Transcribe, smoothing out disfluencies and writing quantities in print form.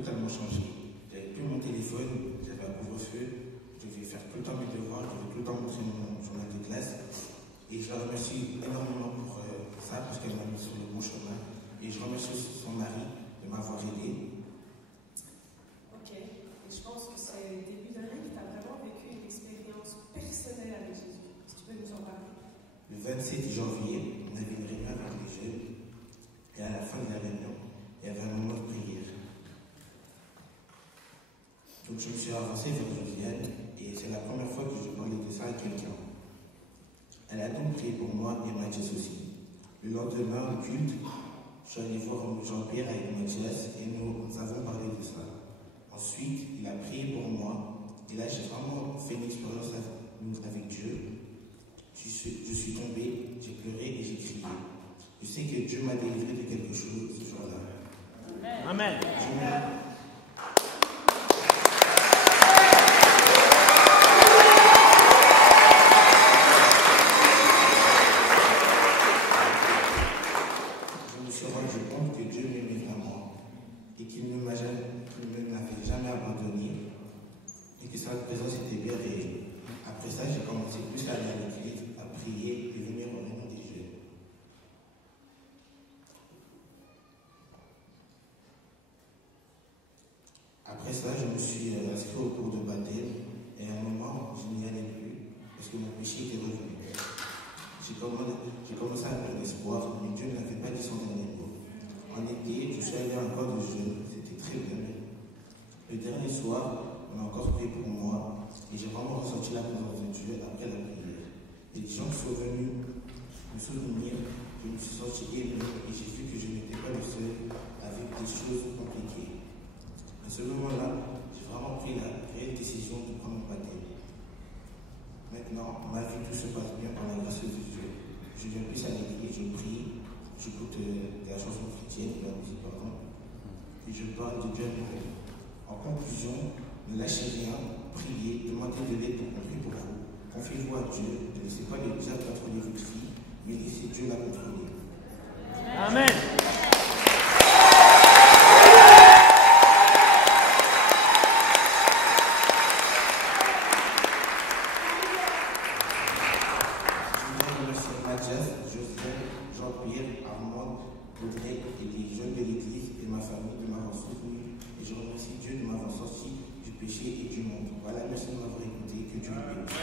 totalement changé. J'avais plus mon téléphone, j'avais un couvre-feu, je devais faire tout le temps mes devoirs, je devais tout le temps montrer mon journal de classe. Et je la remercie énormément pour ça, parce qu'elle m'a mis sur le bon chemin. Et je remercie aussi son mari de m'avoir aidé. Ok, et je pense que c'est début d'année que tu as vraiment vécu une expérience personnelle avec Jésus. Est-ce que tu peux nous en parler? Le 27 janvier, on avait une réunion avec les jeunes. Et à la fin de la réunion, il y avait un moment de prière. Donc je me suis avancé vers Josiane et c'est la première fois que je parlais de ça à quelqu'un. Elle a donc prié pour moi et Mathias aussi. Le lendemain, au culte, je suis allé voir Jean-Pierre avec Mathias et nous avons parlé de ça. Ensuite, il a prié pour moi et là j'ai vraiment fait une expérience avec Dieu. Je suis tombé, j'ai pleuré et j'ai crié. Je sais que Dieu m'a délivré de quelque chose ce jour-là. Amen. Je me suis rendu compte que Dieu m'aimait vraiment et qu'il ne m'avait jamais abandonné et que sa présence était bien réelle. Après ça, j'ai commencé plus à aller à l'église, à prier et venir au réunion des jeunes. Après ça, je me suis inscrit au cours de baptême et à un moment, je n'y allais plus parce que mon péché était revenu. J'ai commencé à perdre espoir, mais Dieu n'avait pas dit son dernier mot. En été, je suis allé à un camp de jeûne, c'était très bien. Le dernier soir, on a encore prié pour moi et j'ai vraiment ressenti la présence de Dieu après la prière. Et les gens qui sont venus me soutenir, je me suis senti ému et j'ai vu que je n'étais pas le seul avec des choses compliquées. À ce moment-là, j'ai vraiment pris la réelle décision de prendre mon baptême. Maintenant, ma vie, tout se passe bien par la grâce de Dieu. Je viens plus à l'église, je prie, j'écoute la chanson chrétienne, la musique, pardon, et je parle de Dieu à moi. En conclusion, ne lâchez rien, priez, demandez de l'aide pour qu'on prie pour vous. Confiez-vous à Dieu, ne laissez pas les diables contrôler votre vie, mais laissez Dieu la contrôler. Amen. Jean-Pierre, Armand, Audrey et les jeunes de l'église et ma famille de m'avoir soutenu. Et je remercie Dieu de m'avoir sorti du péché et du monde. Voilà, merci de m'avoir écouté. Que Dieu vous bénisse.